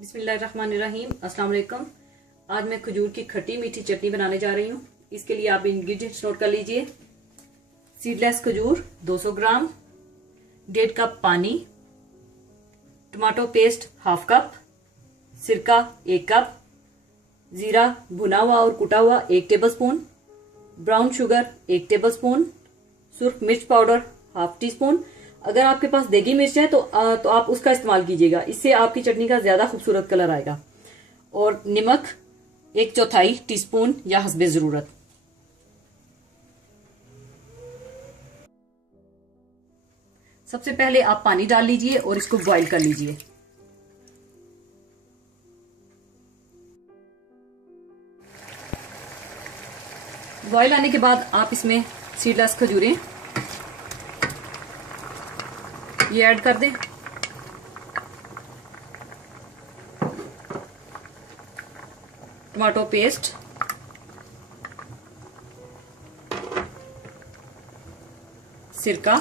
बिस्मिल्लाहिर्रहमानिर्रहीम। अस्सलाम वालेकुम। आज मैं खजूर की खट्टी मीठी चटनी बनाने जा रही हूँ। इसके लिए आप इंग्रेडिएंट्स नोट कर लीजिए। सीडलेस खजूर 200 ग्राम, 1.5 कप पानी, टमाटो पेस्ट 1/2 कप, सिरका 1 कप, जीरा भुना हुआ और कुटा हुआ 1 टेबलस्पून, ब्राउन शुगर 1 टेबलस्पून, सुर्ख मिर्च पाउडर 1/2 टीस्पून। अगर आपके पास देगी मिर्च है तो आप उसका इस्तेमाल कीजिएगा, इससे आपकी चटनी का ज्यादा खूबसूरत कलर आएगा। और नमक 1/4 टीस्पून या हस्बे जरूरत। सबसे पहले आप पानी डाल लीजिए और इसको बॉईल कर लीजिए। बॉईल आने के बाद आप इसमें सीडलेस खजूरें ये ऐड कर दें। टमाटो पेस्ट, सिरका,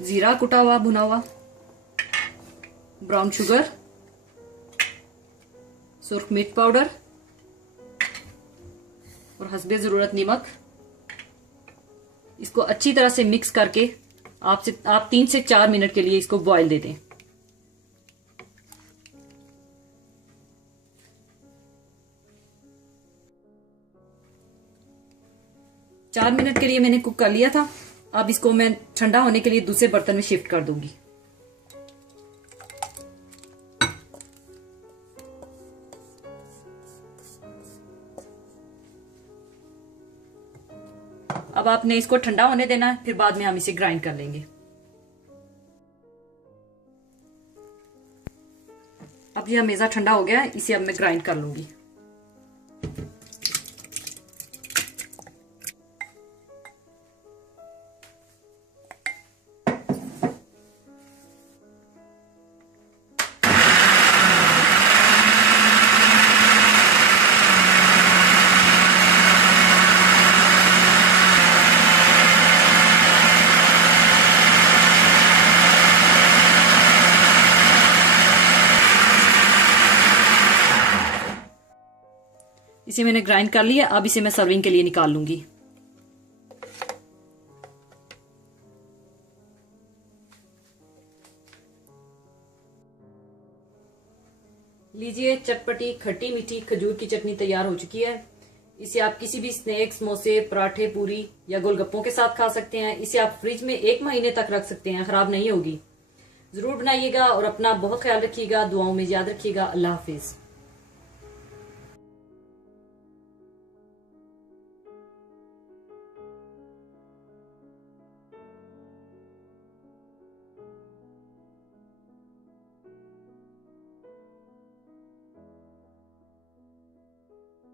जीरा कुटा हुआ भुना हुआ, ब्राउन शुगर, सुर्ख मिर्च पाउडर और हस्बे जरूरत नमक। इसको अच्छी तरह से मिक्स करके आप 3 से 4 मिनट के लिए इसको बॉईल दे दें। चार मिनट के लिए मैंने कुक कर लिया था। अब इसको मैं ठंडा होने के लिए दूसरे बर्तन में शिफ्ट कर दूंगी। अब आपने इसको ठंडा होने देना है, फिर बाद में हम इसे ग्राइंड कर लेंगे। अब यह मेजा ठंडा हो गया है, इसे अब मैं ग्राइंड कर लूंगी। इसे मैंने ग्राइंड कर लिया। अब इसे मैं सर्विंग के लिए निकाल लूंगी। लीजिए, चटपटी खट्टी मीठी खजूर की चटनी तैयार हो चुकी है। इसे आप किसी भी स्नैक्स, समोसे, पराठे, पूरी या गोलगप्पों के साथ खा सकते हैं। इसे आप फ्रिज में 1 महीने तक रख सकते हैं, खराब नहीं होगी। जरूर बनाइएगा और अपना बहुत ख्याल रखिएगा। दुआओं में याद रखिएगा। अल्लाह हाफिज।